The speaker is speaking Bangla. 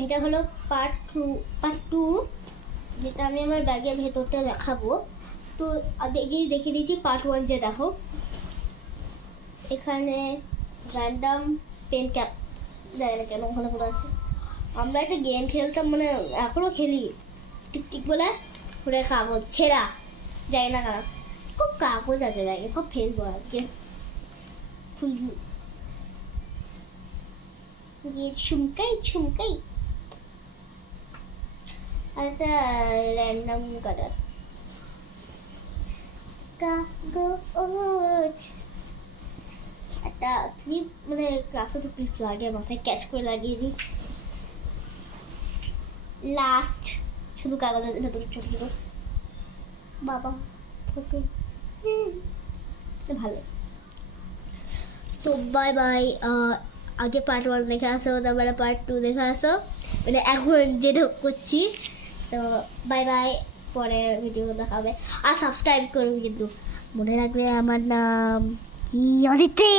এটা হলো পার্ট টু, যেটা আমি আমার ব্যাগের ভেতরটা দেখাবো। তো দেখিয়ে দিচ্ছি পার্ট 1, যে দেখো এখানে র্যান্ডাম পেন ক্যাপ, জানি না কেন ওখানে পুরো আছে। আমরা একটা গেম খেলতাম, মানে এখনো খেলি, টিকটিক বলে, পুরো কাগজ ছেঁড়া, জানি না কেন খুব কাগজ আছে ব্যাগে, সব ফেলবো আজকে। ফুল দিয়ে ছুমকাই আর একটা র্যান্ডাম কালার কাগজ, একটা ক্লিপ, মানে ক্লাসে তো ক্লিপ লাগে, মাথায় ক্যাচ করে লাগিয়ে দিই। লাস্ট শুধু কাগজের ভেতরে ছোট ছোট বাবা ফটো, ভালো। তো বাই বাই, আগে পার্ট 1 দেখে আসো, তারপরে পার্ট 2 দেখে আসো, মানে এখন যেটা করছি। তো বাই বাই, পরে ভিডিও দেখা হবে। আর সাবস্ক্রাইব করুন কিন্তু, মনে রাখবে আমার নাম কি অদিতি।